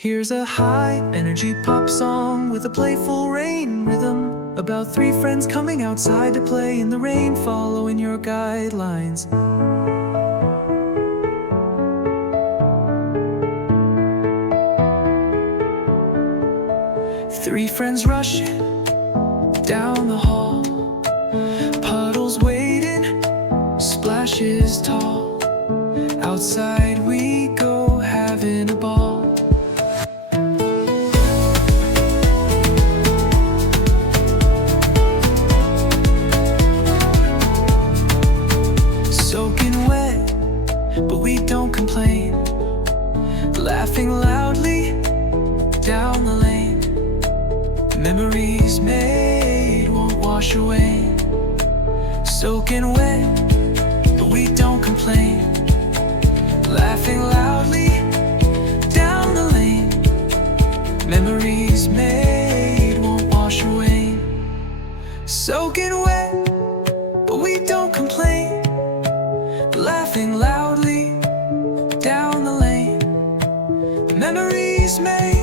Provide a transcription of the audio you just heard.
Here's a high-energy pop song with a playful rain rhythm about three friends coming outside to play in the rain, following your guidelines. Three friends rushing down the hall, puddles waiting, splashes tall. Outside we go, having a ball. Soaking wet, but we don't complain, laughing loudly down the lane. Memories made won't wash away. Soaking wet, but we don't complain, laughing loudly down the lane. Memories made won't wash away. Soaking wet, but we don't complain, laughing loudly down the lane. Memories made